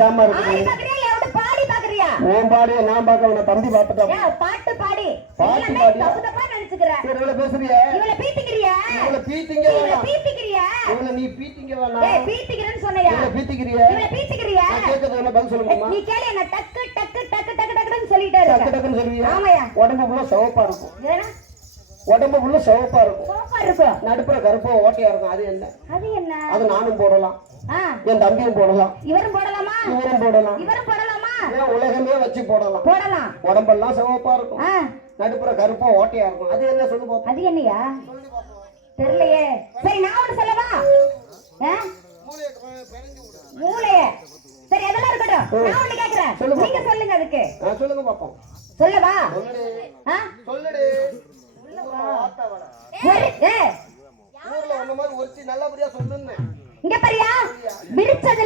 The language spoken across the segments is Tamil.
சாம்பார் உன் பாடிய நான் பாக்க உன தம்பி பாத்துட்டா பாட்டு பாடி பாட்டு பாடி இவ்வளவு பேசுறிய இவ்வளவு பீத்திக்கிறிய இவ்வளவு பீத்திங்க இவ்வளவு பீத்திக்கிறிய இவ்வளவு நீ பீத்திங்க வேணா பீத்திக்கிறேன்னு சொன்னையா இவ்வளவு பீத்திக்கிறிய இவ்வளவு பீத்திக்கிறிய நான் கேட்கறது என்ன பதில் சொல்லுங்க நீ கேளு என்ன டக்கு டக்கு டக்கு டக்கு டக்குன்னு சொல்லிட்டே இருக்க டக்கு டக்குன்னு சொல்லுவியா ஆமாயா உடம்பு ஃபுல்லா சவப்பா இருக்கும் உடம்பு ஃபுல்லா சவப்பா இருக்கும் சவப்பா இருக்கும் நடுப்புற கருப்பு ஓட்டையா இருக்கும் அது என்ன அது என்ன அது நானும் போடலாம் என் தம்பியும் போடலாம் இவரும் போடலாமா இவரும் போடலாம் இவரும் போடலாமா உலகமே வச்சு போடலாம் போடலாம் உடம்பெல்லாம் சிவப்பா இருக்கும் நடுப்புற கருப்பா ஓட்டையா இருக்கும் அது என்ன சொல்லு அது என்னையா தெரியலையே சரி நான் ஒண்ணு சொல்லவா மூளைய சரி எதெல்லாம் இருக்கட்டும் நான் ஒண்ணு கேக்குறேன் நீங்க சொல்லுங்க அதுக்கு சொல்லுங்க சொல்லவா சொல்லுடே சொல்லுடே சொல்லுடே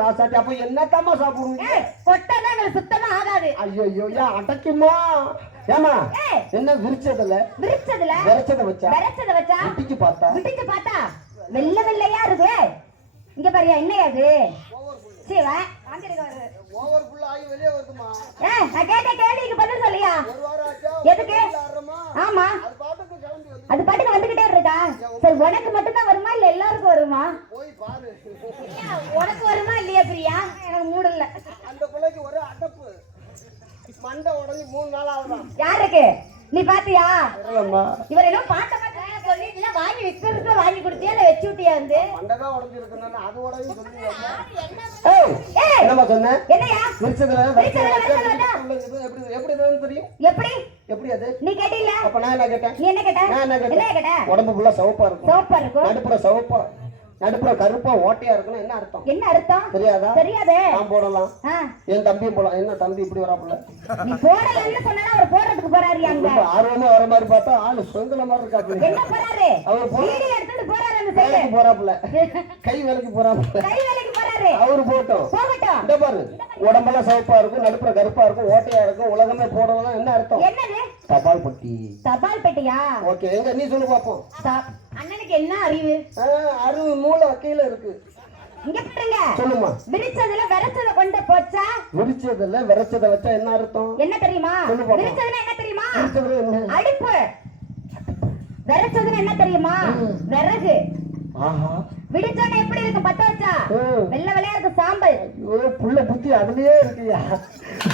ராசாட்டி அப்ப என்னத்தம்மா சாப்பிடுவீங்க கொட்டதான் சுத்தமா ஆகாது ஐயோ ஐயோ யா அடக்குமா ஏமா என்ன விரிச்சதுல விரிச்சதுல விரச்சத வச்சா விரச்சத வச்சா விட்டிச்சு பார்த்தா விட்டிச்சு பார்த்தா வெள்ள வெள்ளையா இருக்கு இங்க பாரியா என்ன அது சீவா உனக்கு மட்டும்தான் வருமா போய் பாரு உனக்கு வருமா இல்லையா பிரியா எனக்கு மூடு இல்ல அந்த பிள்ளைக்கு ஒரு அடப்பு மண்டை உடஞ்சி மூணு நாள் ஆகுதான் யாருக்கு நீ பாத்தியா இவர் ஏதோ பாட்ட பாத்து இல்ல வாங்கி விக்கிறதுக்கு வாங்கி கொடுத்தே இல்ல வச்சு விட்டியா வந்து மண்டைதான் உடஞ்சிருக்கு அது உடஞ்சி சொல்லுங்க என்னமா சொன்ன என்னயா விரிச்சதுல எப்படி எப்படி தெரியும் எப்படி எப்படி நீ கேட்டீல்ல அப்ப கேட்டேன் நீ என்ன கேட்ட உடம்பு ஃபுல்லா சவுப்பா இருக்கும் சவுப்பா இருக்கும் நடுப்புற நடுப்புல கருப்பா ஓட்டையா இருக்கணும் என்ன அர்த்தம் என்ன அர்த்தம் தெரியாதா தெரியாதே நான் போடலாம் என் தம்பி போலாம் என்ன தம்பி இப்படி வராப்புல நீ என்ன சொன்னா அவர் போடுறதுக்கு போறாரு அங்க இப்ப வர மாதிரி பார்த்தா ஆளு சுந்தல மாதிரி இருக்காரு என்ன போறாரு அவர் போடி எடுத்துட்டு போறாரு போறாப்புல கை வலிக்கு போறாப்புல கை போட்டோம் போகட்டும் இந்த பாரு உடம்பெல்லாம் இருக்கும் நடுப்புல கருப்பா இருக்கும் ஓட்டையா இருக்கும் உலகமே போடலாம் என்ன அர்த்தம் என்னது தபால் ஓகே நீ சொல்லு பாப்போம் என்ன அறிவு அறிவு மூல வக்கையில இருக்கு இங்க பாருங்க சொல்லுமா விரிச்சதுல விரச்சத கொண்டு போச்சா விரிச்சதுல விரச்சத வச்சா என்ன அர்த்தம் என்ன தெரியுமா விரிச்சதுல என்ன தெரியுமா அடுப்பு விரச்சதுல என்ன தெரியுமா விறகு ஆஹா விடிச்சோட எப்படி இருக்கு பத்த வச்சா வெள்ள வெள்ளையா இருக்கு சாம்பல் புள்ள புத்தி அதுலயே இருக்கியா